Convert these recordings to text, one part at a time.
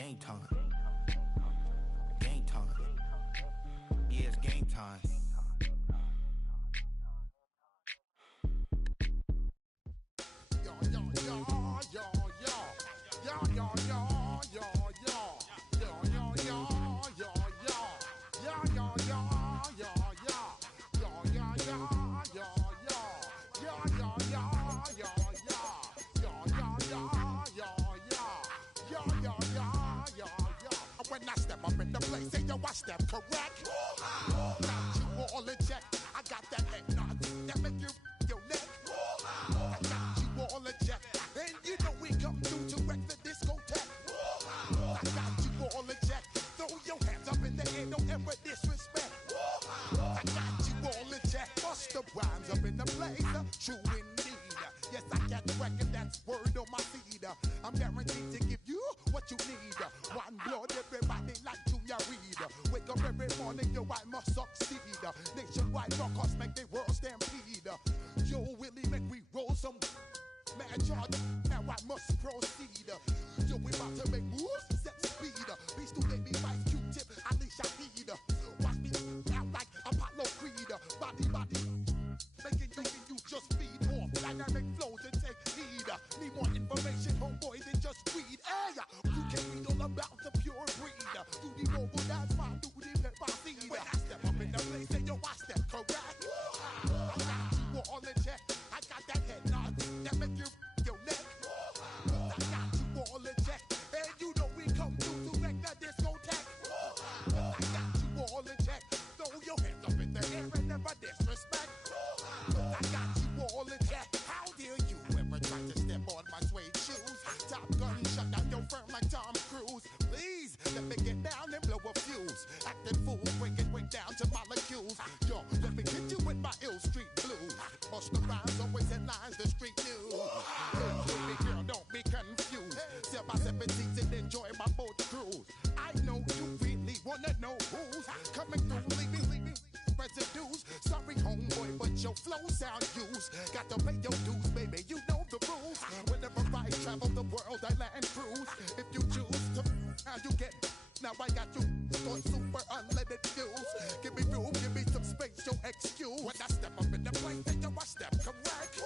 game time. Game time. Yeah, it's game time. When I step up in the place, say yo, I step correct. Got you all in check. I got that head nod that make you your neck. I got you all in check, and you know we come through to wreck the discotheque. I got you all in check. Throw your hands up in the air, don't ever disrespect. I got you all in check. Bust the rhymes up in the place, true indeed. Yes, I got the record, that's word on my feed. I'm guaranteed to give you what you need. One blood, everybody like Junior Reed. Wake up every morning, yo, I must succeed. Nationwide rockers make the world stampede. Yo, Willie, make we roll some mad charge. Now I must proceed. Yo, we about to make moves, set speed. Beast to baby, vice Q-tip, Alicia Heed. Watch me out like Apollo Creed. Body, making you just feed more dynamic flows and take heed. Need more information, homeboy, than just read. Hey, you can read all about the pure breed. Do the mobile dance, my duty, pepper seed. When I step up in the place, say yo, I step correct. I got you all in check. I got that head nod that make you your neck. I got you all in check, and you know we come through to wreck the discotheque. I got you all in check. Throw your hands up in the air and never disrespect. I got you all in check. How dare you ever try to step on my suede shoes? Top Gun shut down your firm like Tom Cruise. Please let me get down and blow a fuse. Acting fool, break it way down to molecules. Yo, let me hit you with my ill street blues. Bust the rhymes, always headlines, the street news. Hey, baby girl, don't be confused. Sell my 7 seats and enjoy my boat cruise. I know you really wanna know who's coming through, leaving residues. Sorry, homeboy, but your flow sound used. Got to pay your dues, baby, you know the rules. Whenever I travel the world, I land cruise. If you choose to, how you get. Now I got you, store super unleaded fuels. Give me room, give me some space, your excuse. When I step up in the place, they know I step correct.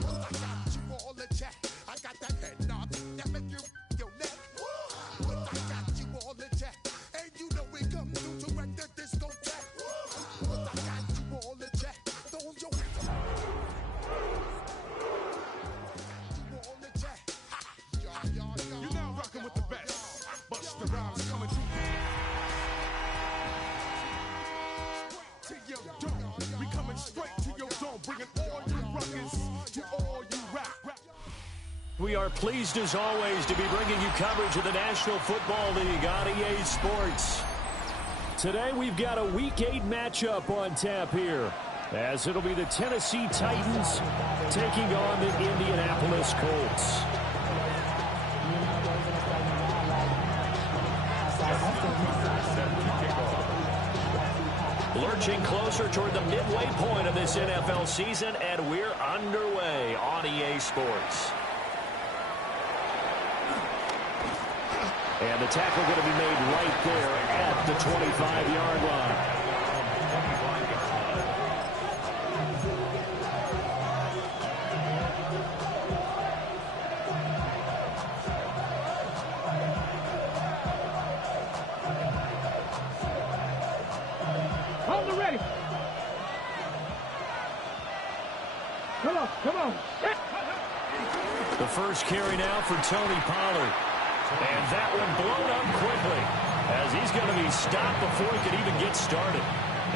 Well, I got you all in check. I got that head nod that make you your neck. Well, I got you all in check, and you know we come through to wreck the discotheque. Well, I got you all in check. Throw your hands up. You all in check. You're now rocking with the best. Bust the rhymes coming to your dome. We coming straight to your dome, bringing all you rockers to all you rap. We are pleased as always to be bringing you coverage of the National Football League on EA Sports. Today we've got a Week 8 matchup on tap here, as it'll be the Tennessee Titans taking on the Indianapolis Colts. Lurching closer toward the midway point of this NFL season, and we're underway on EA Sports. And the tackle going to be made right there at the 25-yard line. Hold it ready. Come on. The first carry now for Tony Pollard. And that one blown up quickly, as he's going to be stopped before he can even get started.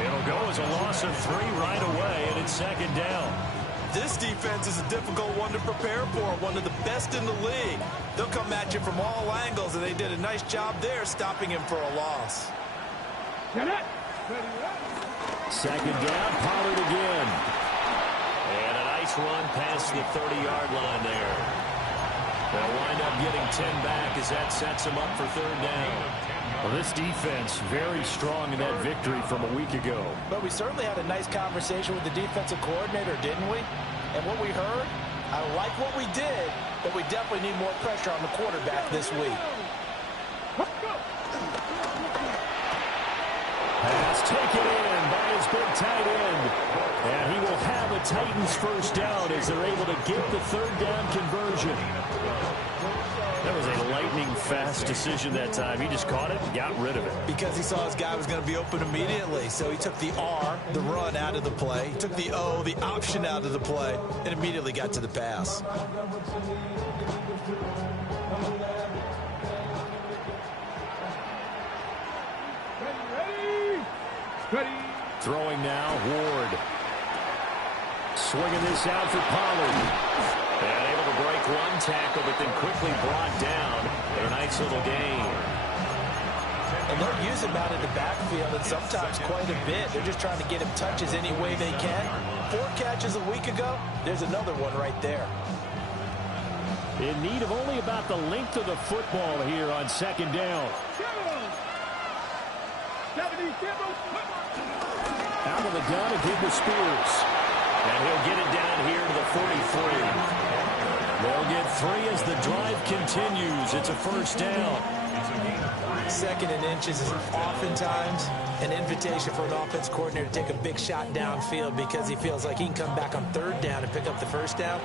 It'll go as a loss of 3 right away, and it's second down. This defense is a difficult one to prepare for, one of the best in the league. They'll come at you from all angles, and they did a nice job there stopping him for a loss. Second down, Pollard again. And a nice run past the 30-yard line there. They'll wind up getting 10 back as that sets them up for third down. Well, this defense very strong in that victory from a week ago. But we certainly had a nice conversation with the defensive coordinator, didn't we? And what we heard, I like what we did, but we definitely need more pressure on the quarterback this week. Pass taken in by his big tight end. And he will have a Titans first down as they're able to get the third down conversion. That was a lightning-fast decision that time. He just caught it and got rid of it. Because he saw his guy was going to be open immediately. So he took the R, the run, out of the play. He took the O, the option, out of the play, and immediately got to the pass. Ready. Throwing now, Ward. Swinging this out for Pollard. And able to break one tackle, but then quickly brought down in a nice little gain. And they're using him out in the backfield, and sometimes quite a bit. They're just trying to get him touches any way they can. 4 catches a week ago. There's another one right there. In need of only about the length of the football here on second down. Out of the gun again to Spears. And he'll get it down here to the 43. They'll get 3 as the drive continues. It's a first down. Second and inches is oftentimes an invitation for an offense coordinator to take a big shot downfield because he feels like he can come back on third down and pick up the first down.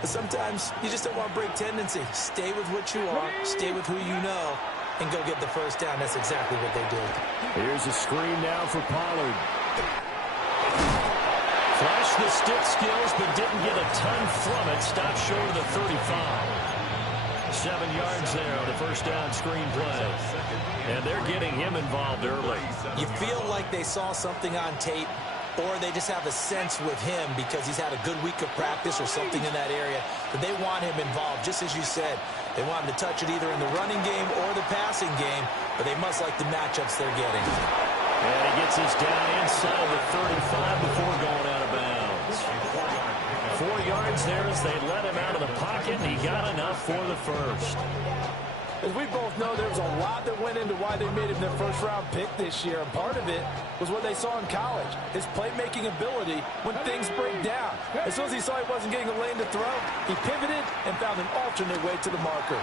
But sometimes you just don't want to break tendency. Stay with what you are, stay with who you know, and go get the first down. That's exactly what they did. Here's a screen now for Pollard. Flashed the stick skills, but didn't get a ton from it. Stopped short of the 35. 7 yards there on the first down screen play. And they're getting him involved early. You feel like they saw something on tape, or they just have a sense with him because he's had a good week of practice or something in that area, that they want him involved. Just as you said, they want him to touch it either in the running game or the passing game, but they must like the matchups they're getting. And he gets us down inside the 35 before going out of bounds. 4 yards there as they let him out of the pocket, and he got enough for the first. As we both know, there was a lot that went into why they made him their first-round pick this year, and part of it was what they saw in college, his playmaking ability when things break down. As soon as he saw he wasn't getting a lane to throw, he pivoted and found an alternate way to the marker.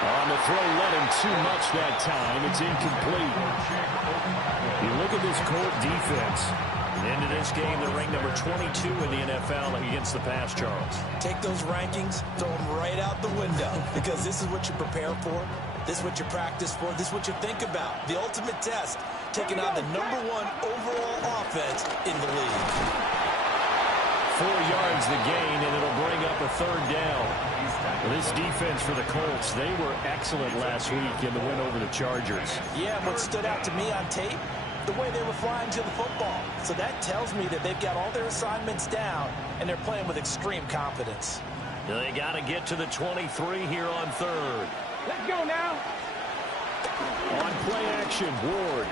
On the throw, led him too much that time. It's incomplete. You look at this Colt defense. Into this game, they're ranked number 22 in the NFL against the pass, Charles. Take those rankings, throw them right out the window, because this is what you prepare for, this is what you practice for, this is what you think about. The ultimate test, taking on the #1 overall offense in the league. 4 yards the gain, and it'll bring up a third down. Well, this defense for the Colts, they were excellent last week in the win over the Chargers. Yeah, what stood out to me on tape, the way they were flying to the football. So that tells me that they've got all their assignments down, and they're playing with extreme confidence. They got to get to the 23 here on third. Let's go now. On play action, Ward.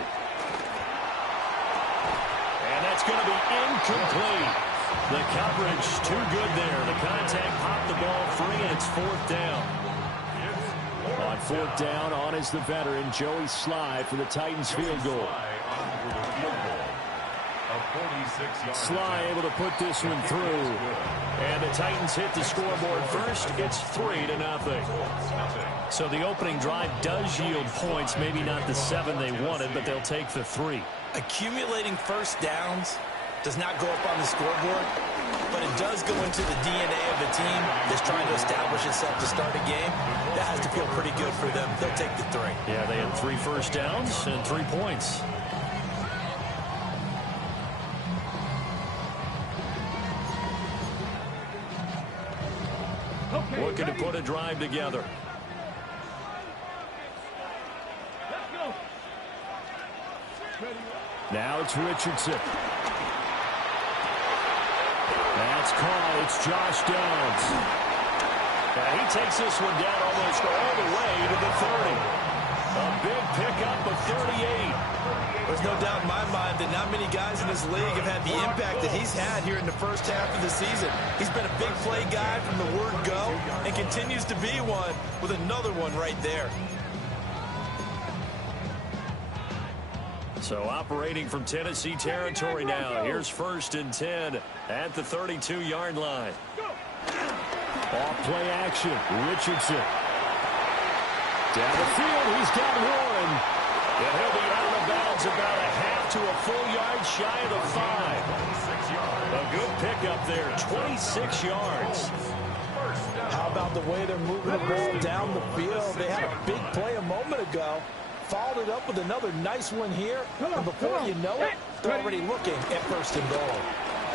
And that's going to be incomplete. The coverage too good there. The contact popped the ball free, and it's fourth down. On fourth down, on is the veteran, Joey Sly for the Titans field goal. Sly able to put this one through. And the Titans hit the scoreboard first. It's 3-0. So the opening drive does yield points. Maybe not the 7 they wanted, but they'll take the 3. Accumulating first downs does not go up on the scoreboard, but it does go into the DNA of the team that's trying to establish itself to start a game. That has to feel pretty good for them. They'll take the 3. Yeah, they had 3 first downs and 3 points. Okay, Looking to ready? put a drive together. Let's go. Now it's Richardson. That's caught. It's Josh Downs. He takes this one down almost all the way to the 30. A big pickup of 38. There's no doubt in my mind that not many guys in this league have had the impact that he's had here in the first half of the season. He's been a big play guy from the word go and continues to be one with another one right there. So operating from Tennessee territory now. Here's 1st and 10 at the 32-yard line. Off play action. Richardson. Down the field, he's got one. And he'll be out of bounds about a half to a full yard shy of the 5. A good pickup there, 26 yards. How about the way they're moving the ball down the field? They had a big play a moment ago. Followed it up with another nice one here. And before you know it, they're already looking at first and goal.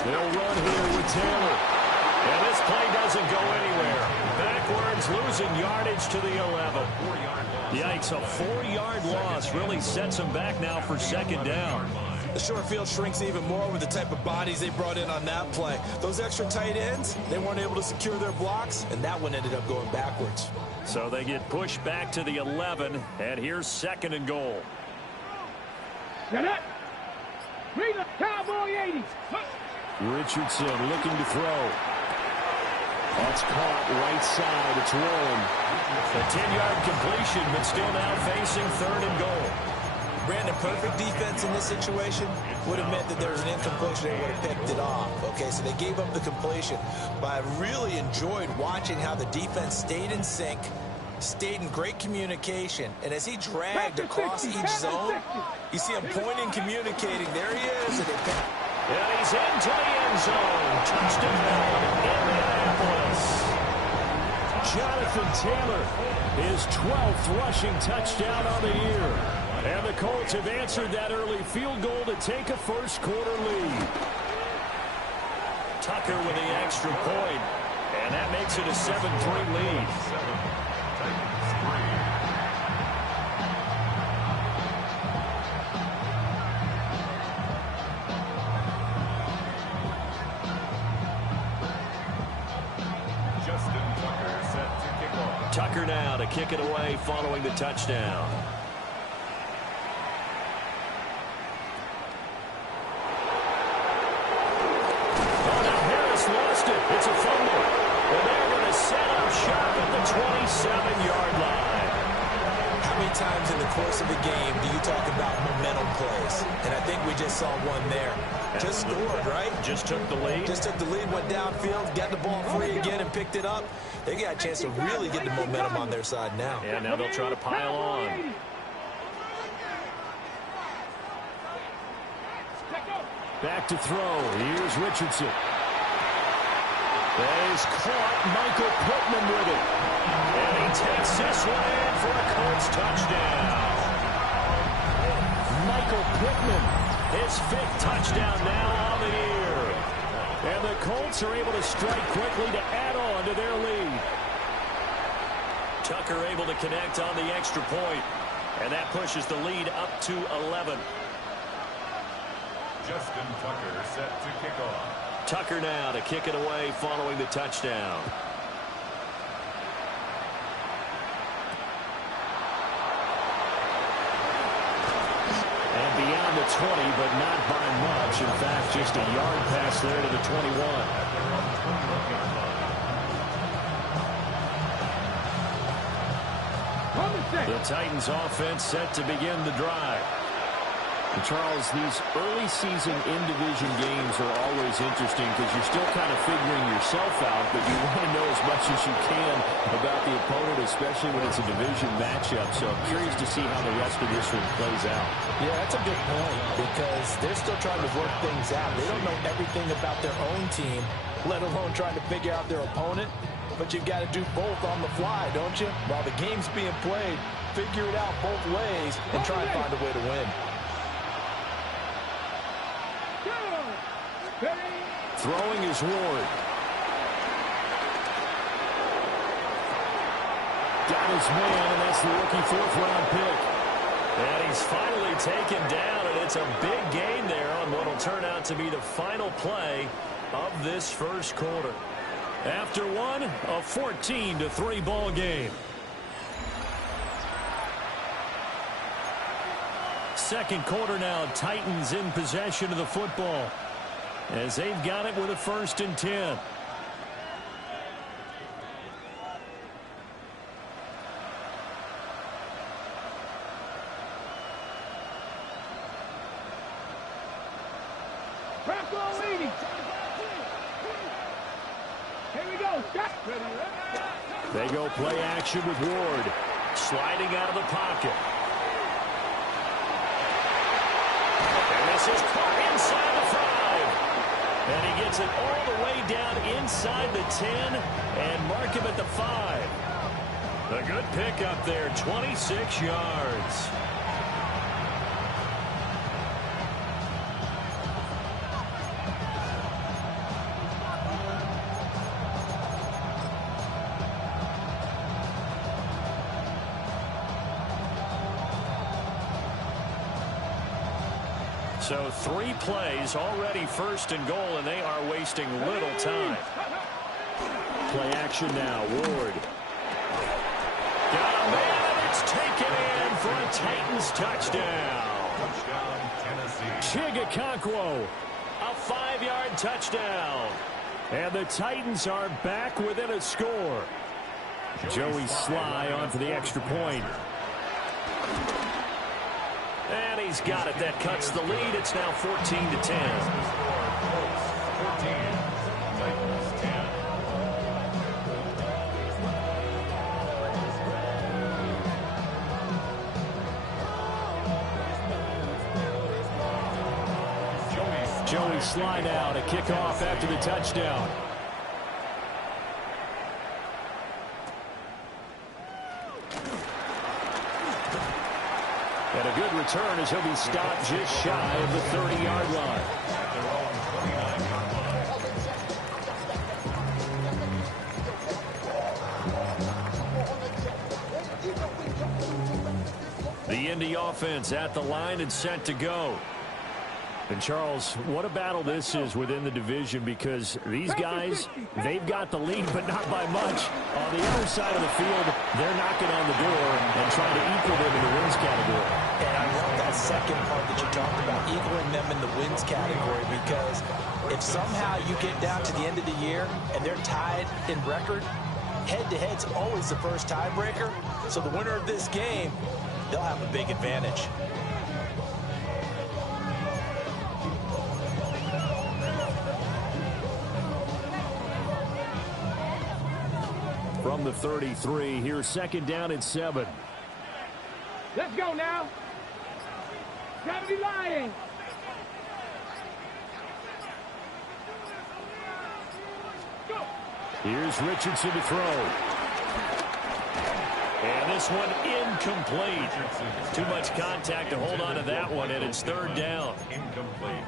They'll run here with Taylor. And this play doesn't go anywhere. Backwards, losing yardage to the 11. Yikes, a 4-yard loss really sets them back now for second down. The short field shrinks even more with the type of bodies they brought in on that play. Those extra tight ends, they weren't able to secure their blocks, and that one ended up going backwards. So they get pushed back to the 11, and here's second and goal. Get it. Read the Cowboy 80s. Richardson looking to throw. That's caught right side. It's rolling. A 10-yard completion, but still now facing third and goal. Brandon, perfect defense in this situation would have meant that there was an incompletion. They would have picked it off. Okay, so they gave up the completion. But I really enjoyed watching how the defense stayed in sync, stayed in great communication. And as he dragged across each zone, you see him pointing, communicating. There he is. And he's into the end zone. Touchdown, Indianapolis. Jonathan Taylor, his 12th rushing touchdown on the year. And the Colts have answered that early field goal to take a first-quarter lead. Tucker with the extra point, and that makes it a 7-3 lead. Tucker now to kick it away following the touchdown. Lost it. It's a fumble. And they're going to set up shop at the 27-yard line. How many times in the course of a game do you talk about momentum plays? And I think we just saw one there. Just scored, right? Just took the lead. Just took the lead, went downfield, got the ball free again and picked it up. They got a chance to really get the momentum on their side now. Yeah, now they'll try to pile on. Back to throw. Here's Richardson. He's caught Michael Pittman with it. And he takes this one in for a Colts touchdown. Michael Pittman, his 5th touchdown now on the year. And the Colts are able to strike quickly to add on to their lead. Tucker able to connect on the extra point. And that pushes the lead up to 11. Justin Tucker set to kick off. Tucker now to kick it away following the touchdown. And beyond the 20, but not by much. In fact, just a yard pass there to the 21. The Titans offense set to begin the drive. And Charles, these early season in-division games are always interesting because you're still kind of figuring yourself out, but you want to know as much as you can about the opponent, especially when it's a division matchup. So I'm curious to see how the rest of this one plays out. Yeah, that's a good point because they're still trying to work things out. They don't know everything about their own team, let alone trying to figure out their opponent. But you've got to do both on the fly, don't you? While the game's being played, figure it out both ways and try and find a way to win. Throwing is Ward. Got his man, and that's the rookie 4th-round pick. And he's finally taken down, and it's a big gain there on what will turn out to be the final play of this first quarter. After one, a 14-3 ball game. Second quarter now, Titans in possession of the football as they've got it with a 1st and 10. Here we go. They go play action with Ward. Sliding out of the pocket. And this is caught inside the 5. And he gets it all the way down inside the 10 and mark him at the 5. A good pickup there, 26 yards. So 3 plays, already first and goal, and they are wasting little time. Play action now, Ward. Got a man, and it's taken in for a Titans touchdown. Touchdown, Tennessee. Chigakonkwo, a 5-yard touchdown. And the Titans are back within a score. Joey Sly onto the extra point. And he's got it. That cuts the lead. It's now 14-10. 14, Titans 10. Joey Sly now to kick off after the touchdown. And a good return as he'll be stopped just shy of the 30-yard line. The Indy offense at the line and set to go. And, Charles, what a battle this is within the division, because these guys, they've got the lead, but not by much. On the other side of the field, they're knocking on the door and trying to equal them in the wins category. And I love that second part that you talked about, equaling them in the wins category, because if somehow you get down to the end of the year and they're tied in record, head-to-head's always the first tiebreaker. So the winner of this game, they'll have a big advantage. From the 33, here's second down and 7. Let's go now. Gotta be lying. Go. Here's Richardson to throw. And this one incomplete. Too much contact to hold on to that one, and it's third down. Incomplete.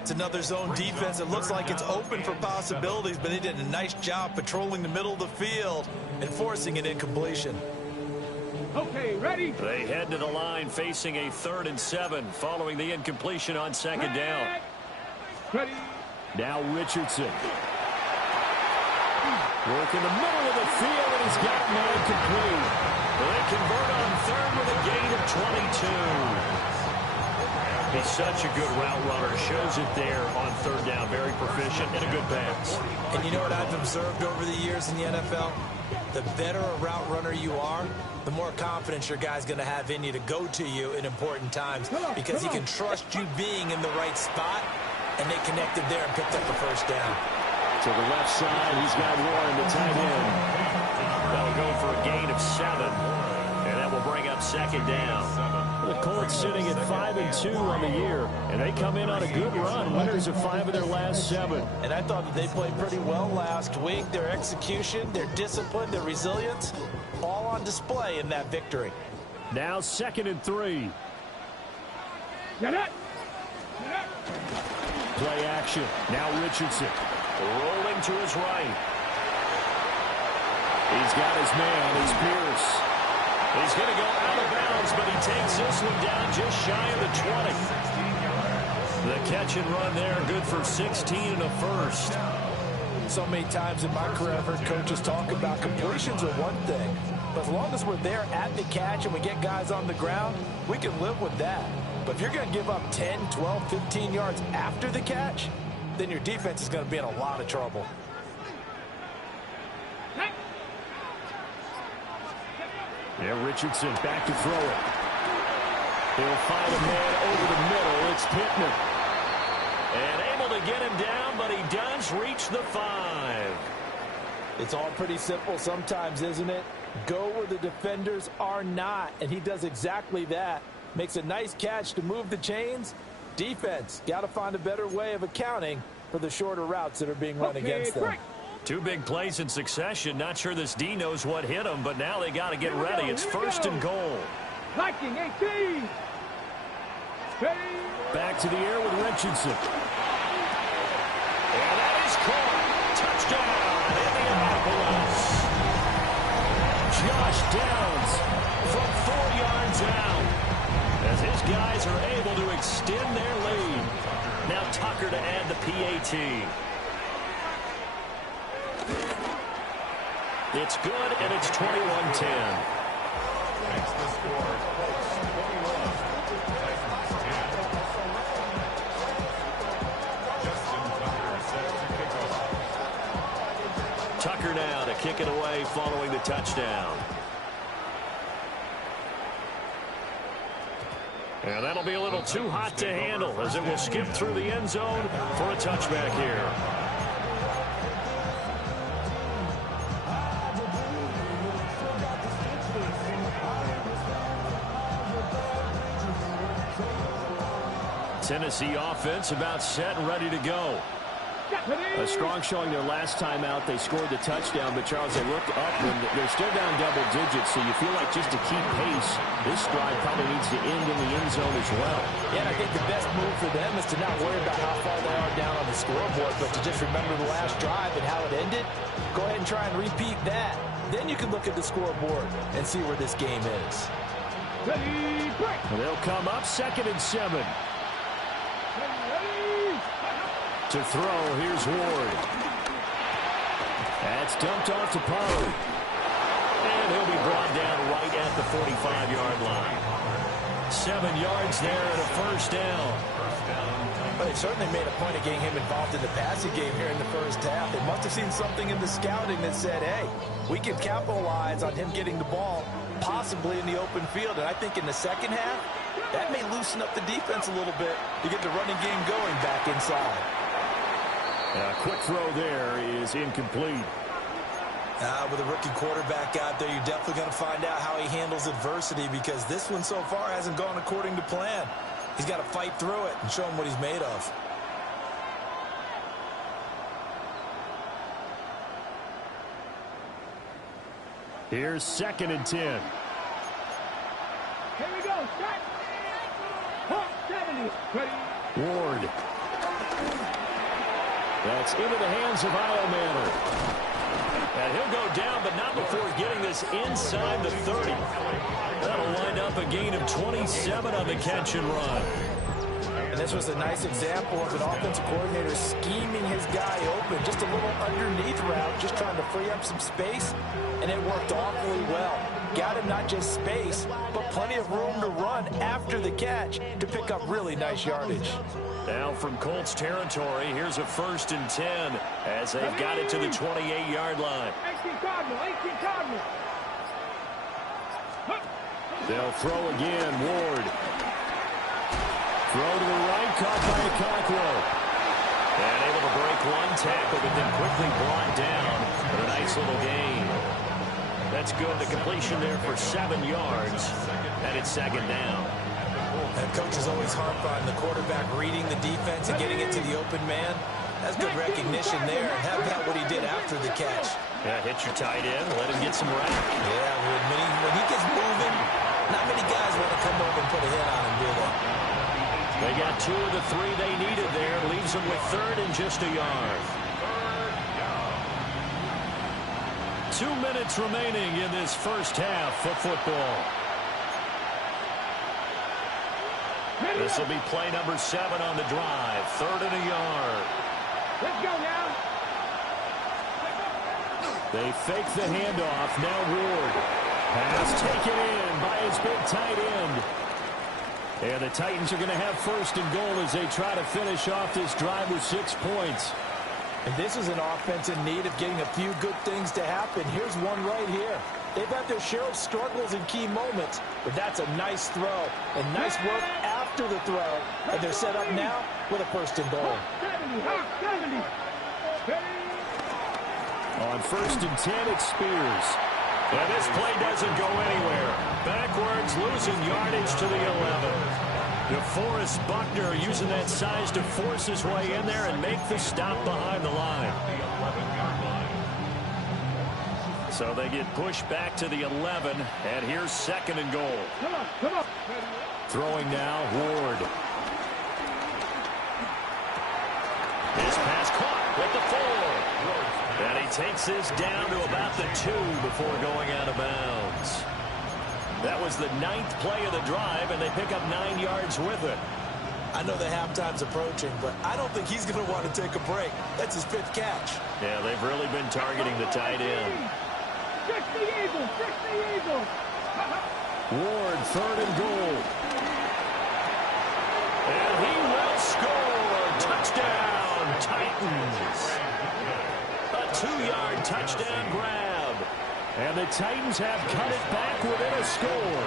It's another zone defense. It looks like it's open for possibilities, but they did a nice job patrolling the middle of the field and forcing an incompletion. Okay, ready? They head to the line facing a 3rd and 7 following the incompletion on second down. Ready. Now Richardson. Work in the middle of the field, and he's got him complete. They convert on 3rd with a gain of 22. He's such a good route runner. Shows it there on 3rd down. Very proficient and a good pass. And you know what I've observed over the years in the NFL? The better a route runner you are, the more confidence your guy's going to have in you to go to you in important times, because he can trust you being in the right spot, and they connected there and picked up the first down. To the left side, he's got Warren, the tight end. That'll go for a gain of 7, and that will bring up second down. The Colts sitting at 5-2 on the year, and they come in on a good run, winners of 5 of their last 7. And I thought that they played pretty well last week. Their execution, their discipline, their resilience, all on display in that victory. Now 2nd and 3. Get it. Play action. Now Richardson. Rolling to his right. He's got his man. It's Pierce. He's going to go out of bounds, but he takes this one down just shy of the 20. The catch and run there, good for 16 and a first. So many times in my career, I've heard coaches talk about completions are one thing. But as long as we're there at the catch and we get guys on the ground, we can live with that. But if you're going to give up 10, 12, 15 yards after the catch, then your defense is going to be in a lot of trouble. Yeah, Richardson back to throw it. He'll find a man over the middle. It's Pittman. And able to get him down, but he does reach the 5. It's all pretty simple sometimes, isn't it? Go where the defenders are not, and he does exactly that. Makes a nice catch to move the chains. Defense, got to find a better way of accounting for the shorter routes that are being run against them. Two big plays in succession. Not sure this D knows what hit him, but now they got to get ready. It's first and goal. Liking 18. Back to the air with Richardson. And that is caught. Touchdown, Indianapolis. Josh Downs from 4 yards out, as his guys are able to extend their lead. Now Tucker to add the PAT. It's good, and it's 21-10. Makes the score Colts 21, Titans 10. Justin Tucker set to kick off. Tucker now to kick it away following the touchdown. And that'll be a little too hot to handle as it will skip through the end zone for a touchback here. Tennessee offense about set and ready to go. A strong showing their last time out. They scored the touchdown, but Charles, they look up when they're still down double digits, so you feel like just to keep pace, this drive probably needs to end in the end zone as well. Yeah, and I think the best move for them is to not worry about how far they are down on the scoreboard, but to just remember the last drive and how it ended. Go ahead and try and repeat that. Then you can look at the scoreboard and see where this game is. They'll come up 2nd and 7. To throw, here's Ward. That's dumped off to Pollard. And he'll be brought down right at the 45-yard line. 7 yards there and a first down. But they certainly made a point of getting him involved in the passing game here in the first half. They must have seen something in the scouting that said, hey, we can capitalize on him getting the ball possibly in the open field. And I think in the second half, that may loosen up the defense a little bit to get the running game going back inside. A quick throw there is incomplete. With a rookie quarterback out there, you're definitely going to find out how he handles adversity, because this one so far hasn't gone according to plan. He's got to fight through it and show him what he's made of. Here's 2nd and 10. Here we go. Start. 70. Ready. Ward. That's into the hands of Iomanner. And he'll go down, but not before getting this inside the 30. That'll wind up a gain of 27 on the catch and run. And this was a nice example of an offensive coordinator scheming his guy open. Just a little underneath route, just trying to free up some space, and it worked awfully well. Got him not just space, but plenty of room to run after the catch to pick up really nice yardage. Now from Colts territory, here's a 1st and 10 as they've got it to the 28-yard line. 18 Cardinal. They'll throw again, Ward. Throw to the right, caught by Okakwo. And able to break one tackle, but then quickly brought down for a nice little gain. That's good. The completion there for 7 yards, and it's 2nd down. And coaches always harp on the quarterback reading the defense and getting it to the open man. That's good recognition there. And how about what he did after the catch? Yeah, hit your tight end, let him get some rap. Yeah, when he gets moving, not many guys want to come over and put a hit on him, do they? They got 2 of the 3 they needed there. Leaves them with 3rd and just a yard. 2 minutes remaining in this first half of football. This will be play number 7 on the drive. 3rd and a yard. Let's go now. They fake the handoff. Now Ward. Pass taken in by his big tight end. And the Titans are going to have 1st and goal as they try to finish off this drive with 6 points. And this is an offense in need of getting a few good things to happen. Here's one right here. They've had their share of struggles in key moments, but that's a nice throw and nice work after the throw. And they're set up now with a 1st and goal. 70. On 1st and 10, it's Spears. And this play doesn't go anywhere. Backwards, losing yardage to the 11. DeForest Buckner using that size to force his way in there and make the stop behind the line. So they get pushed back to the 11, and here's 2nd and goal. Come on. Throwing now, Ward. His pass caught with the 4. And he takes this down to about the 2 before going out of bounds. That was the 9th play of the drive, and they pick up 9 yards with it. I know the halftime's approaching, but I don't think he's going to want to take a break. That's his 5th catch. Yeah, they've really been targeting the tight end. 60 Eagles, 60 Eagles. Ward, 3rd and goal. And he will score. Touchdown, Titans. A 2-yard touchdown grab. And the Titans have cut it back within a score.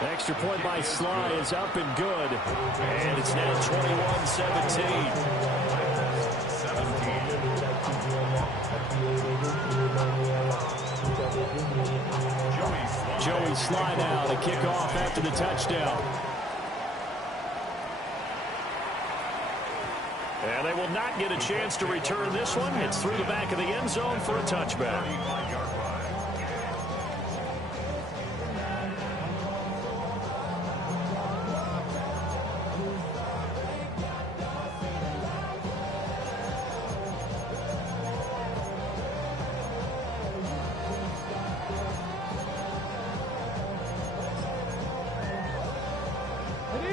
The extra point by Sly is up and good. And it's now 21-17. Joey Sly now to kick off after the touchdown. And they will not get a chance to return this one. It's through the back of the end zone for a touchback.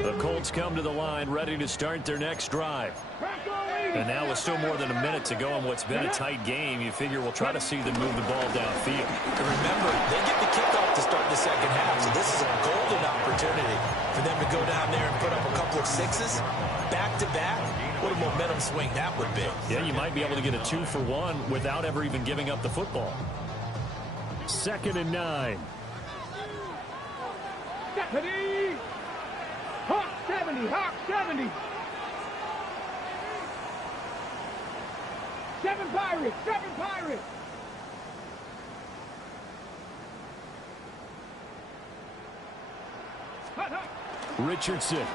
The Colts come to the line ready to start their next drive. And now with still more than a minute to go in what's been a tight game, you figure we'll try to see them move the ball downfield. And remember, they get the kickoff to start the second half, so this is a golden opportunity for them to go down there and put up a couple of 6s back-to-back. What a momentum swing that would be. Yeah, you might be able to get a 2-for-1 without ever even giving up the football. 2nd and 9. Deputy! Hawk 70, Hawk 70. 7 Pirates, 7 Pirates. Richardson.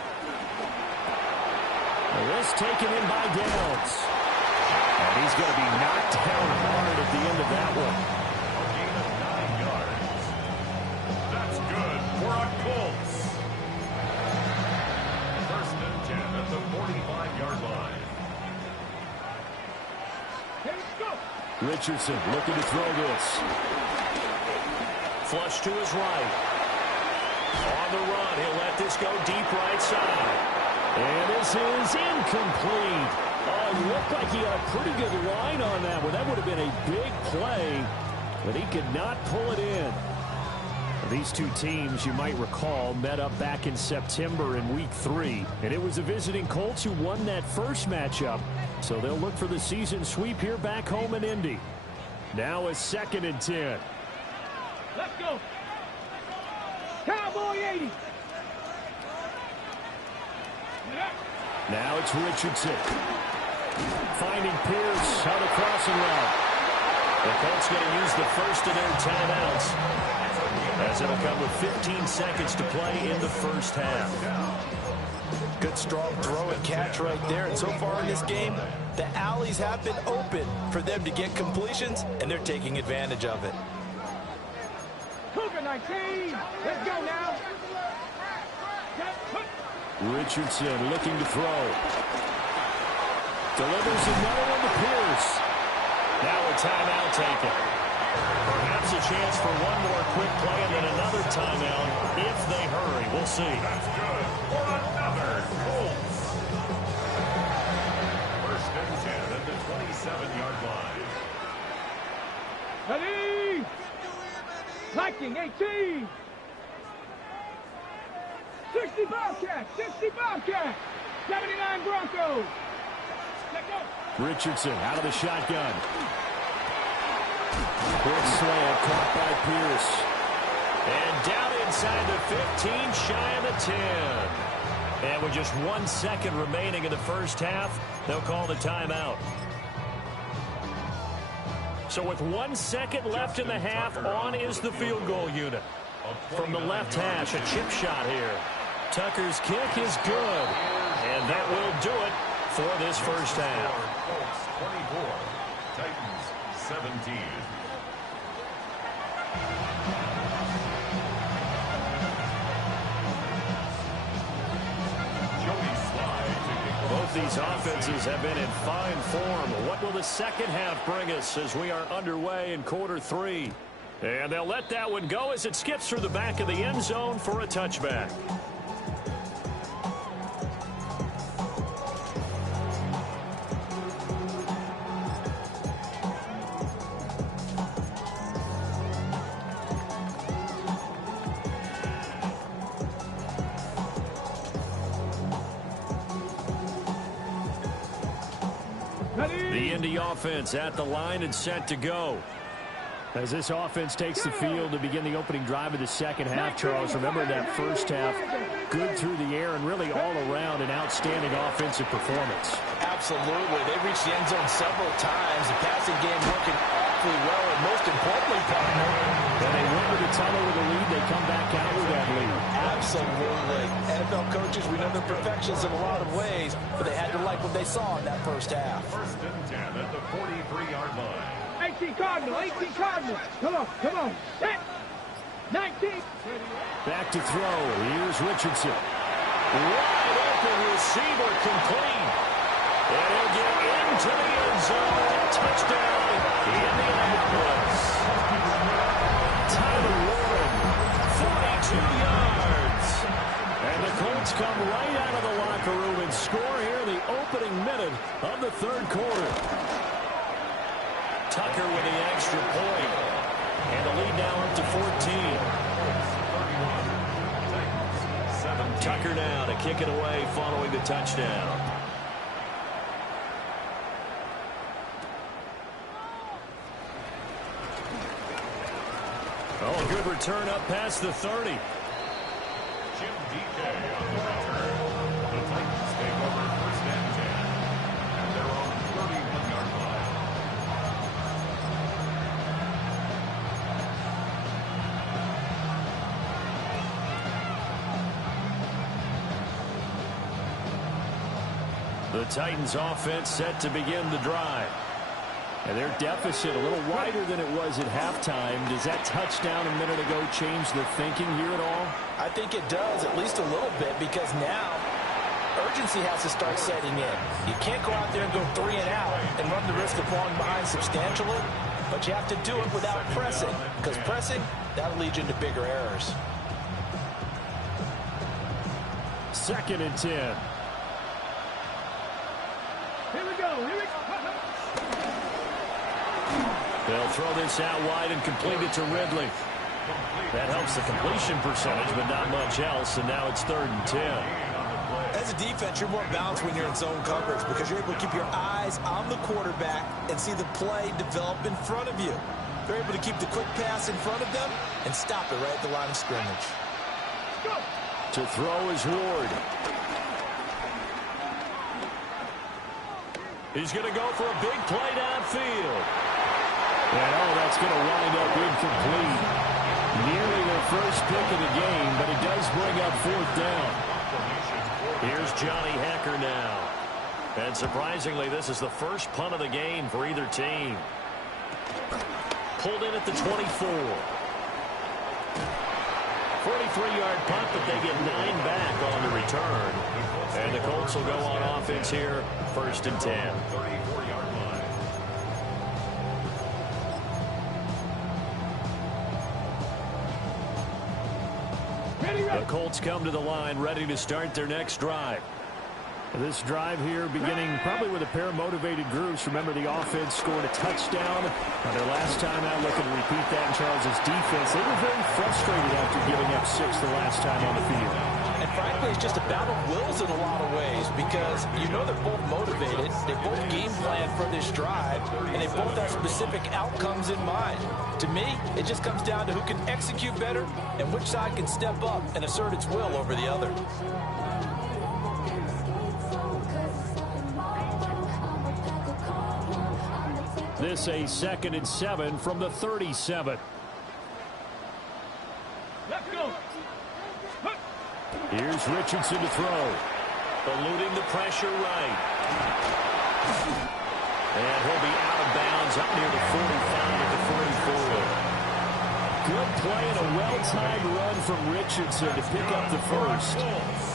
This taken in by Downs. And he's going to be knocked down hard at the end of that one. A gain of 9 yards. That's good for our Colts. 1st and 10 at the 45-yard line. Richardson looking to throw this. Flush to his right. On the run, he'll let this go deep right side. And this is incomplete. Oh, he looked like he had a pretty good line on that one. That would have been a big play, but he could not pull it in. These two teams, you might recall, met up back in September in Week 3. And it was the visiting Colts who won that first matchup. So they'll look for the season sweep here back home in Indy. Now a 2nd and 10. Let's go. Cowboy 80. Now it's Richardson. Finding Pierce on the crossing route. The Colts going to use the first of their timeouts, as it'll come with 15 seconds to play in the first half. Good strong throw and catch right there. And so far in this game, the alleys have been open for them to get completions, and they're taking advantage of it. Cougar 19. Let's go now. Richardson looking to throw. Delivers another one to Pierce. Now a timeout taken. Perhaps a chance for one more quick play and then another timeout if they hurry. We'll see. That's good for another Colts. 1st and 10 at the 27-yard line. Ready? Viking 18. 60 Bobcats, 60 Bobcats. 79 Broncos. Let's go. Richardson out of the shotgun. Quick slam caught by Pierce. And down inside the 15, shy of the 10. And with just 1 second remaining in the first half, they'll call the timeout. So with 1 second left in the half, on is the field goal unit. From the left hash, a chip shot here. Tucker's kick is good. And that will do it for this first half. Colts 24, Titans 17. Both these offenses have been in fine form. What will the second half bring us as we are underway in quarter 3? And they'll let that one go as it skips through the back of the end zone for a touchback. The Indy offense at the line and set to go. As this offense takes the field to begin the opening drive of the second half, Charles, remember that first half, good through the air and really all around an outstanding offensive performance. Absolutely. They reached the end zone several times. The passing game working awfully well, and most importantly, partner, when they went to the tunnel with a lead, they come back out with that lead. Absolutely. NFL coaches, we know they're perfections in a lot of ways, but they had to like what they saw in that first half. First and 10 at the 43-yard line. 18 Cardinal, 18 Cardinal. Come on. Set. 19. Back to throw. Here's Richardson. Wide open receiver complete. And he'll get into the end zone. Touchdown, Indianapolis. Tyler Warren, 42 yards. And the Colts come right out of the locker room and score here in the opening minute of the third quarter. Tucker with the extra point. And the lead now up to 14. Tucker now to kick it away following the touchdown. Oh, a good return up past the 30. Jim DK on the return. The Titans take over first and 10 at their own 31-yard line. The Titans offense set to begin the drive. And their deficit a little wider than it was at halftime. Does that touchdown a minute ago change the thinking here at all? I think it does, at least a little bit, because now urgency has to start setting in. You can't go out there and go 3 and out and run the risk of falling behind substantially, but you have to do it without pressing, because pressing, that'll lead you into bigger errors. Second and 10. Here we go. They'll throw this out wide and complete it to Ridley. That helps the completion percentage, but not much else, and now it's third and 10. As a defense, you're more balanced when you're in zone coverage because you're able to keep your eyes on the quarterback and see the play develop in front of you. They're able to keep the quick pass in front of them and stop it right at the line of scrimmage. To throw is Ward. He's going to go for a big play downfield. And, that's going to wind up incomplete. Nearly their first pick of the game, but it does bring up fourth down. Here's Johnny Hecker now. And surprisingly, this is the first punt of the game for either team. Pulled in at the 24. 43-yard punt, but they get 9 back on the return. And the Colts will go on offense here, first and 10. 34-yard line. The Colts come to the line, ready to start their next drive. This drive here beginning probably with a pair of motivated groups. Remember, the offense scored a touchdown on their last time out. Looking to repeat that in Charles's defense. They were very frustrated after giving up 6 the last time on the field. And frankly, it's just a battle of wills in a lot of ways because you know they're both motivated. They both game plan for this drive, and they both have specific outcomes in mind. To me, it just comes down to who can execute better and which side can step up and assert its will over the other. This a 2nd and 7 from the 37. Let's go. Here's Richardson to throw. Eluding the pressure right. And he'll be out of bounds up near the 45 at the 44. Good play and a well-timed run from Richardson to pick up the first.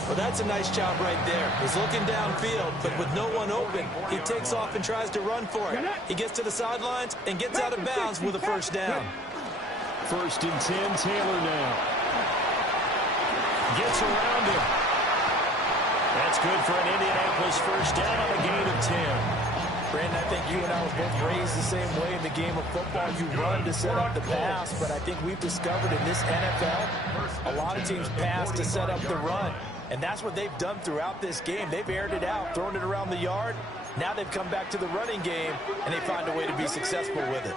Well, that's a nice job right there. He's looking downfield, but with no one open, he takes off and tries to run for it. He gets to the sidelines and gets out of bounds with a first down. 1st and 10, Taylor now. Gets around him. That's good for an Indianapolis first down on a gain of 10. Brandon, I think you and I were both raised the same way in the game of football. You run to set up the pass, but I think we've discovered in this NFL, a lot of teams pass to set up the run. And that's what they've done throughout this game. They've aired it out, thrown it around the yard. Now they've come back to the running game, and they find a way to be successful with it.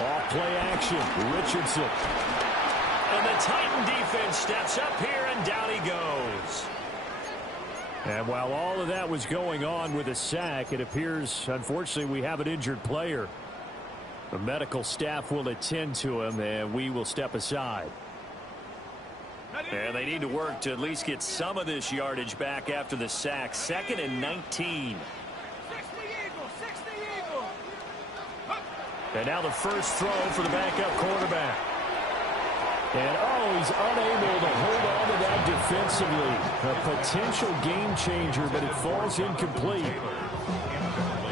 Off-play action, Richardson. And the Titan defense steps up here, and down he goes. And while all of that was going on with a sack, it appears, unfortunately, we have an injured player. The medical staff will attend to him, and we will step aside. And they need to work to at least get some of this yardage back after the sack. 2nd and 19. And now the first throw for the backup quarterback. And, oh, he's unable to hold on to that defensively. A potential game changer, but it falls incomplete.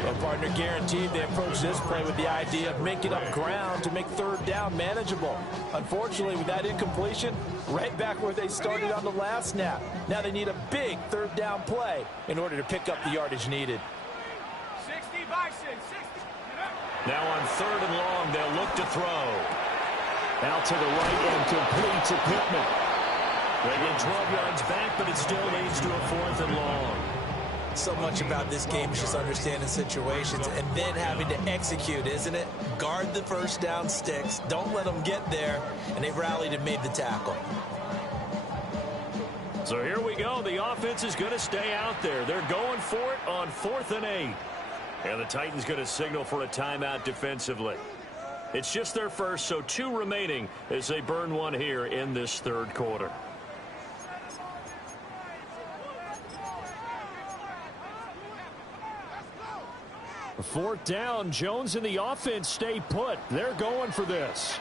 Well, partner, guaranteed they approach this play with the idea of making up ground to make 3rd down manageable. Unfortunately, with that incompletion, right back where they started on the last snap. Now they need a big 3rd down play in order to pick up the yardage needed. 60 by 6, 60. Now on 3rd and long, they'll look to throw. Out to the right and complete to Pittman. They get 12 yards back, but it still leads to a 4th and long. So much about this game is just understanding situations and then having to execute, isn't it? Guard the first down sticks. Don't let them get there. And they've rallied and made the tackle. So here we go. The offense is going to stay out there. They're going for it on 4th and 8. And the Titans going to signal for a timeout defensively. It's just their first, so 2 remaining as they burn one here in this 3rd quarter. A 4th down. Jones and the offense stay put. They're going for this.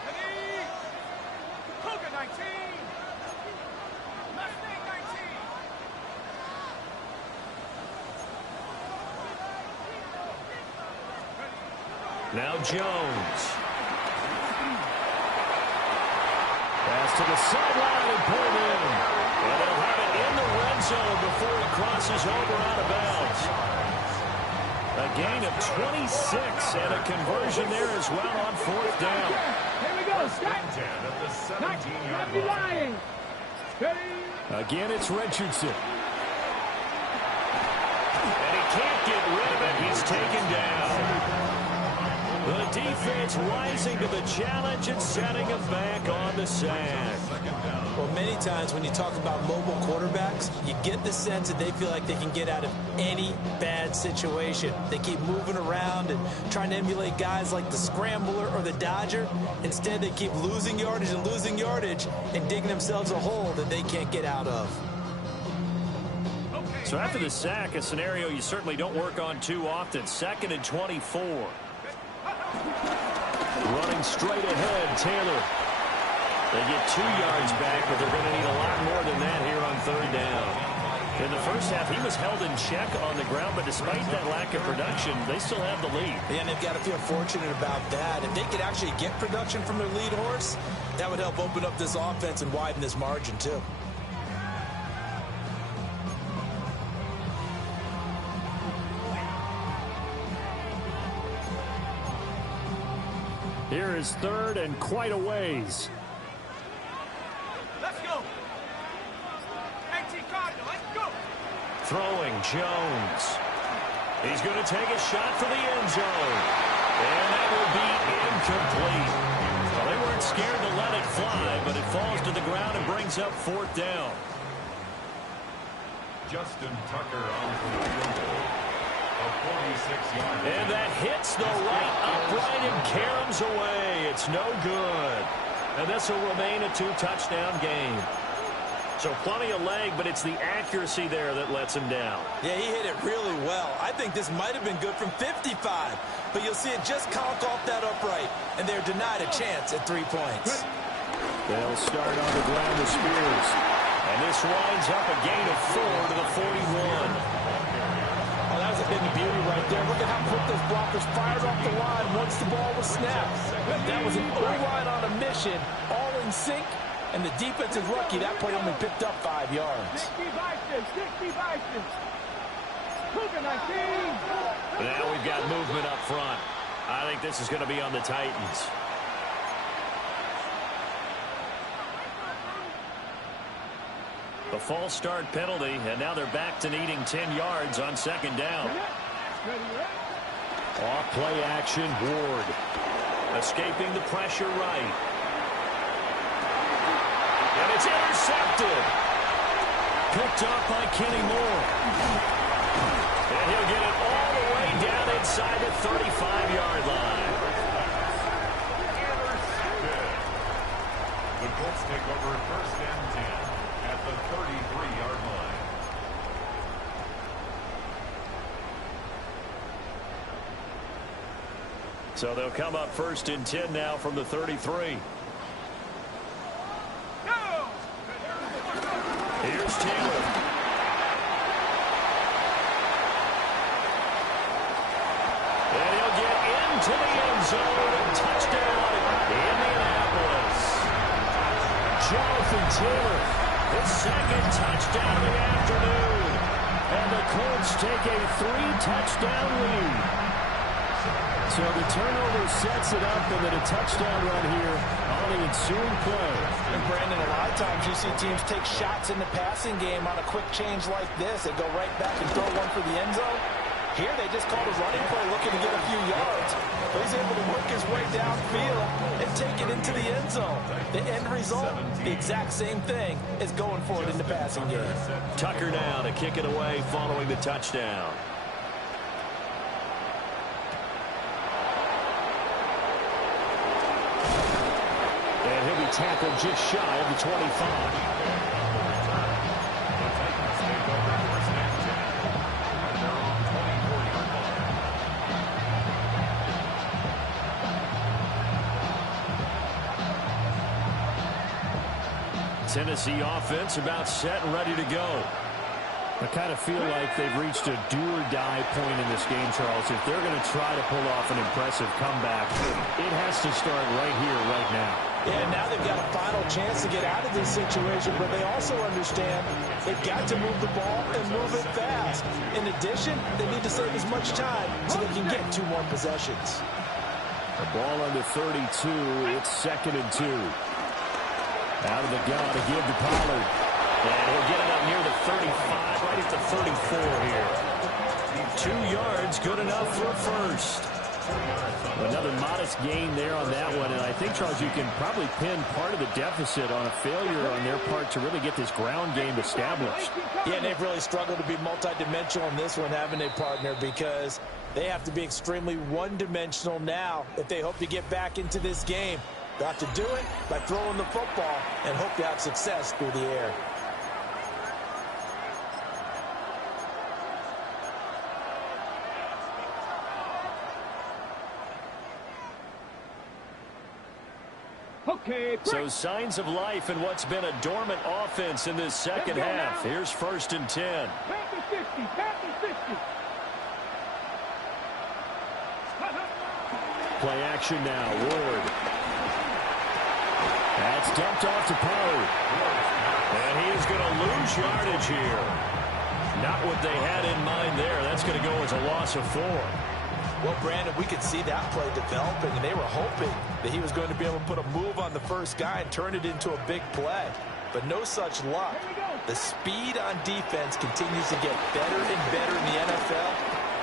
Now Jones. Pass to the sideline and pulled in. And they'll have it in the red zone before he crosses over out of bounds. A gain of 26 and a conversion there as well on 4th down. Here we go, Scott. Not be lying. Again, it's Richardson. And he can't get rid of it. He's taken down. The defense rising to the challenge and setting him back on the sack. Well, many times when you talk about mobile quarterbacks, you get the sense that they feel like they can get out of any bad situation. They keep moving around and trying to emulate guys like the Scrambler or the Dodger. Instead, they keep losing yardage and digging themselves a hole that they can't get out of. So after the sack, a scenario you certainly don't work on too often. 2nd and 24. Running straight ahead, Taylor. They get 2 yards back, but they're going to need a lot more than that here on 3rd down. In the first half, he was held in check on the ground, but despite that lack of production, they still have the lead. Yeah, and they've got to feel fortunate about that. If they could actually get production from their lead horse, that would help open up this offense and widen this margin, too. Here is 3rd and quite a ways. Let's go. 18 Cardinal, let's go. Throwing Jones. He's going to take a shot for the end zone. And that will be incomplete. Well, they weren't scared to let it fly, but it falls to the ground and brings up 4th down. Justin Tucker on for the field goal. A 46-yard. And that hits the right upright and caroms away. It's no good. And this will remain a 2-touchdown game. So plenty of leg, but it's the accuracy there that lets him down. Yeah, he hit it really well. I think this might have been good from 55. But you'll see it just conk off that upright. And they're denied a chance at 3 points. They'll start on the ground with Spears. And this winds up a gain of 4 to the 41. Oh, that was a hidden beauty right there. Look at how quick those blockers fired off the line once the ball was snapped. That was an Yr1 on a mission, all in sync. And the defense is lucky that play only picked up 5 yards. 60 Vikings. Cougar 19. Now we've got movement up front. I think this is going to be on the Titans. The false start penalty, and now they're back to needing 10 yards on second down. Off play action, Ward. Escaping the pressure right. And it's intercepted. Picked up by Kenny Moore. And he'll get it all the way down inside the 35-yard line. The Colts take over first and 10 at the 33-yard line. So they'll come up first and 10 now from the 33. Here's Taylor. And he'll get into the end zone and touchdown Indianapolis. Jonathan Taylor, his second touchdown of the afternoon. And the Colts take a 3-touchdown lead. So the turnover sets it up, and then a touchdown run here on the ensuing play. And Brandon, a lot of times you see teams take shots in the passing game on a quick change like this. They go right back and throw one for the end zone. Here they just called a running play looking to get a few yards. But he's able to work his way downfield and take it into the end zone. The end result, the exact same thing as going for it in the passing game. Tucker now to kick it away following the touchdown. And he'll be tackled just shy of the 25. Tennessee offense about set and ready to go. I kind of feel like they've reached a do-or-die point in this game, Charles. If they're going to try to pull off an impressive comeback, it has to start right here, right now. Yeah, now they've got a final chance to get out of this situation, but they also understand they've got to move the ball and move it fast. In addition, they need to save as much time so they can get 2 more possessions. The ball under 32. It's 2nd and 2. Out of the gun to give to Pollard. And he'll get it up near the 35, right at the 34 here. 2 yards, good enough for a first. Another modest gain there on that one. And I think, Charles, you can probably pin part of the deficit on a failure on their part to really get this ground game established. Yeah, they've really struggled to be multidimensional in this one, haven't they, partner? Because they have to be extremely one-dimensional now if they hope to get back into this game. Got to do it by throwing the football and hope to have success through the air. Okay, so signs of life in what's been a dormant offense in this second half. Here's 1st and 10. Panthers 50, Panthers 50. Play action now, Ward. That's dumped off to Pollard. And he is going to lose yardage here. Not what they had in mind there. That's going to go as a loss of 4. Well, Brandon, we could see that play developing, and they were hoping that he was going to be able to put a move on the first guy and turn it into a big play. But no such luck. The speed on defense continues to get better and better in the NFL.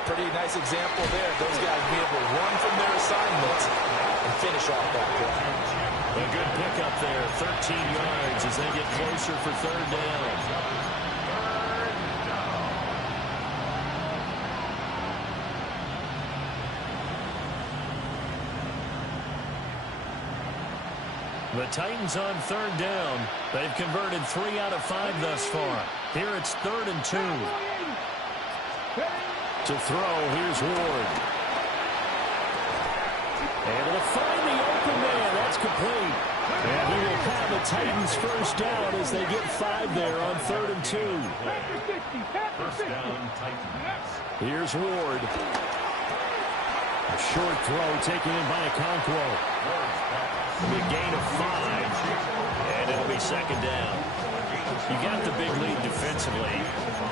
Pretty nice example there. Those guys being able to run from their assignments and finish off that play. A good pickup there, 13 yards as they get closer for 3rd down. The Titans on third down. They've converted 3 out of 5 thus far. Here it's 3rd and 2. To throw, here's Ward. Able to find the open man. That's complete. And he will have the Titans first down as they get 5 there on 3rd and 2. First down, Titans. Here's Ward. A short throw taken in by Okonkwo. The gain of 5. And it'll be 2nd down. You got the big lead defensively.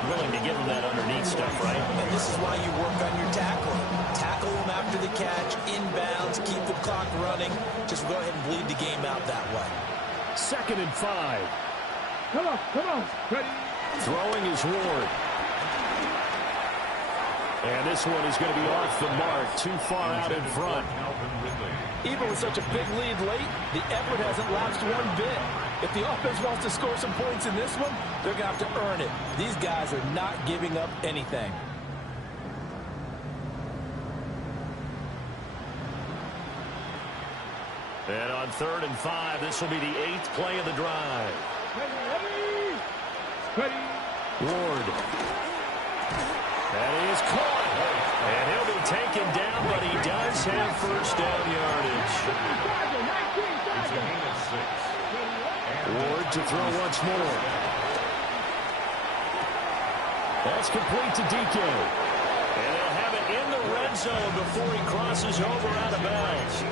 Willing to give them that underneath stuff, right? And this is why you work on your tackling. Tackle them after the catch, inbounds, keep the clock running. Just go ahead and bleed the game out that way. 2nd and 5. Come on, come on. Ready? Throwing is Ward. And this one is going to be off the mark, too far out in front. Even with such a big lead late, the effort hasn't lapsed one bit. If the offense wants to score some points in this one, they're going to have to earn it. These guys are not giving up anything. And on 3rd and 5, this will be the 8th play of the drive. Ready? Ward. That is caught. And he'll be taken down, but he does have first down yardage. It's a gain of 6. Ward to throw once more. That's complete to DK. And they'll have it in the red zone before he crosses over out of bounds.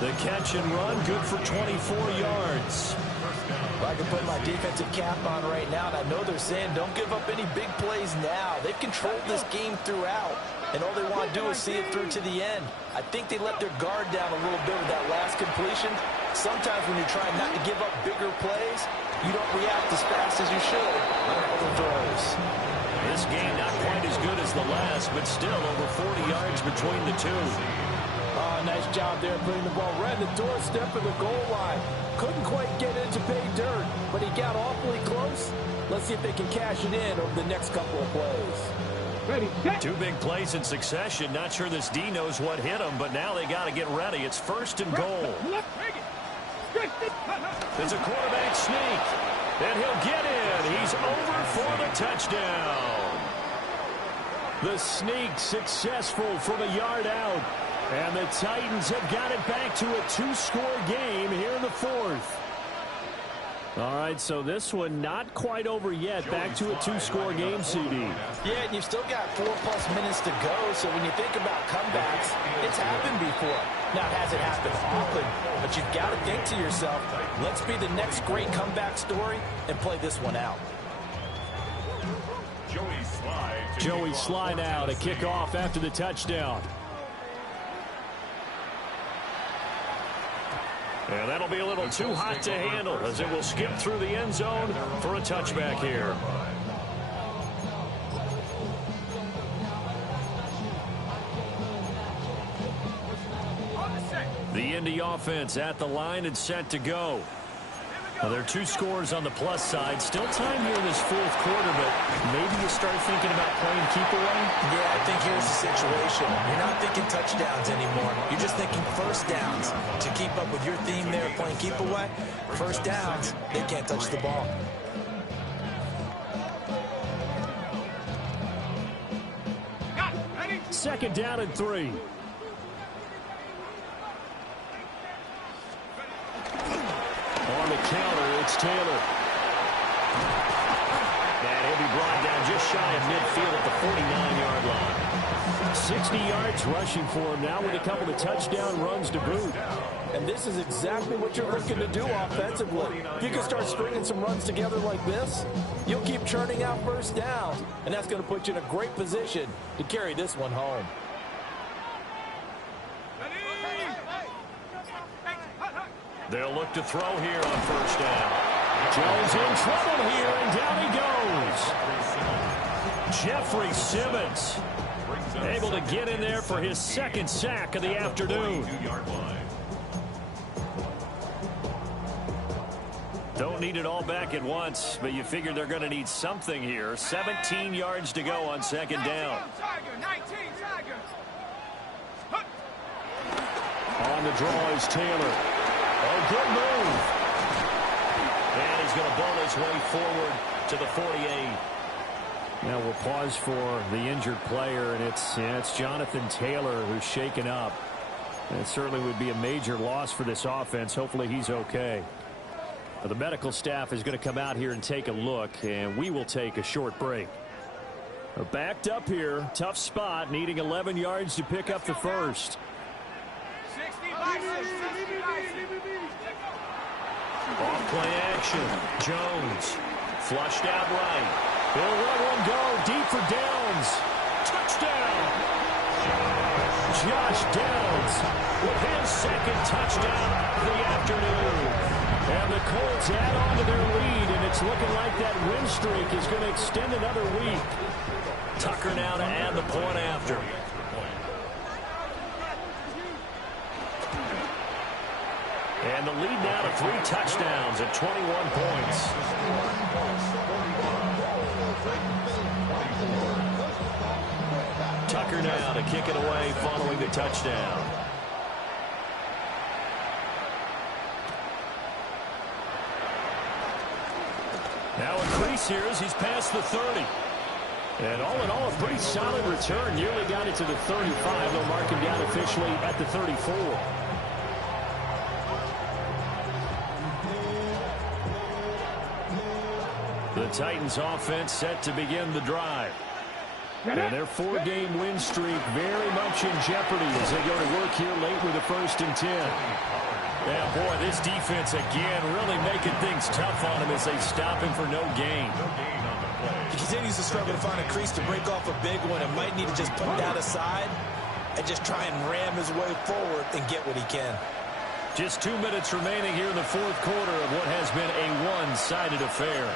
The catch and run, good for 24 yards. Well, I can put my defensive cap on right now, and I know they're saying don't give up any big plays now. They've controlled this game throughout, and all they want to do is see it through to the end. I think they let their guard down a little bit with that last completion. Sometimes when you're trying not to give up bigger plays, you don't react as fast as you should on other throws. This game not quite as good as the last, but still over 40 yards between the two. Oh, nice job there putting the ball right at the doorstep of the goal line. Couldn't quite get it to pay dirt, but he got awfully close. Let's see if they can cash it in over the next couple of plays. Ready? Set. 2 big plays in succession. Not sure this D knows what hit him, but now they got to get ready. It's 1st and goal. It's a quarterback sneak, and he'll get in. He's over for the touchdown. The sneak successful from a yard out. And the Titans have got it back to a 2-score game here in the 4th. All right, so this one not quite over yet. Back to a 2-score game, CD. Yeah, and you've still got 4+ minutes to go, so when you think about comebacks, it's happened before. Now, it hasn't happened often, but you've got to think to yourself, let's be the next great comeback story and play this one out. Joey Sly now to kick off after the touchdown. And that'll be a little too hot to handle as it will skip through the end zone for a touchback here. The Indy offense at the line and set to go. Well, there are 2 scores on the plus side. Still time here in this 4th quarter, but maybe you start thinking about playing keep away? Yeah, I think here's the situation. You're not thinking touchdowns anymore. You're just thinking first downs. To keep up with your theme there, playing keep away, first downs, they can't touch the ball. Second down and 3. On the counter, it's Taylor. And he'll be brought down just shy of midfield at the 49-yard line. 60 yards rushing for him now with a couple of touchdown runs to boot. And this is exactly what you're looking to do offensively. If you can start stringing some runs together like this, you'll keep churning out first downs, and that's going to put you in a great position to carry this one home. They'll look to throw here on first down. Jones in trouble here, and down he goes. Jeffrey Simmons able to get in there for his 2nd sack of the afternoon. Don't need it all back at once, but you figure they're going to need something here. 17 yards to go on 2nd down. On the draw is Taylor. Oh, good move. And he's going to ball his way forward to the 48. Now we'll pause for the injured player, and it's Jonathan Taylor who's shaken up. And it certainly would be a major loss for this offense. Hopefully he's okay. The medical staff is going to come out here and take a look, and we will take a short break. Backed up here, tough spot, needing 11 yards to pick up the first. 60 biceps, 60 biceps. Off play action. Jones flushed out right. He'll let one go deep for Downs. Touchdown. Josh Downs with his second touchdown of the afternoon. And the Colts add on to their lead, and it's looking like that win streak is going to extend another week. Tucker now to add the point after. And the lead now to 3 touchdowns at 21 points. Tucker now to kick it away following the touchdown. Now a crease here as he's past the 30. And all in all, a pretty solid return. Nearly got it to the 35. They'll mark him down officially at the 34. The Titans offense set to begin the drive. And their 4-game win streak very much in jeopardy as they go to work here late with a 1st and 10. Yeah, boy, this defense again really making things tough on him as they stop him for no gain. He continues to struggle to find a crease to break off a big one and might need to just put that aside and just try and ram his way forward and get what he can. Just 2 minutes remaining here in the 4th quarter of what has been a one-sided affair.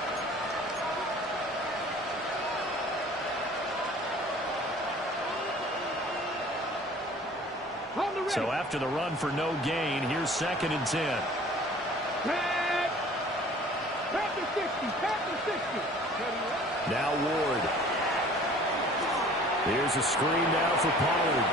So after the run for no gain, here's 2nd and 10. Pass the 60. Now Ward. Here's a screen now for Pollard.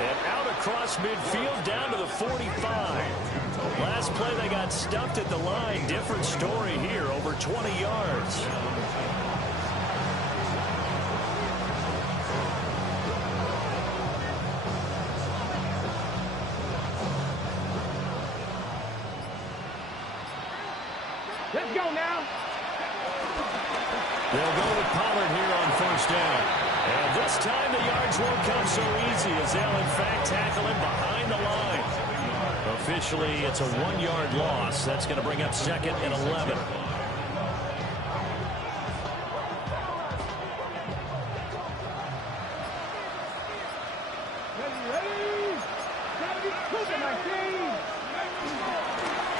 And out across midfield down to the 45. Last play they got stuffed at the line. Different story here, over 20 yards. Let's go now. They'll go with Pollard here on 1st down. And this time the yards won't come so easy as they'll in fact tackle him behind the line. Officially, it's a 1-yard loss. That's going to bring up 2nd and 11.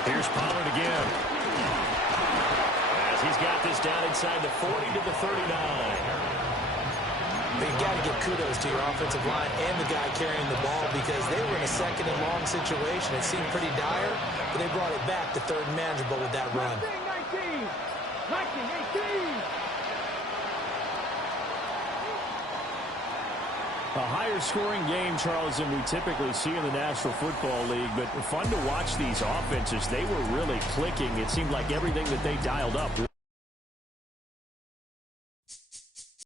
Here's Pollard again. He's got this down inside the 40 to the 39. You've got to give kudos to your offensive line and the guy carrying the ball because they were in a 2nd and long situation. It seemed pretty dire, but they brought it back to 3rd and manageable with that run. 19, 18. A higher scoring game, Charles, than we typically see in the National Football League, but fun to watch these offenses. They were really clicking. It seemed like everything that they dialed up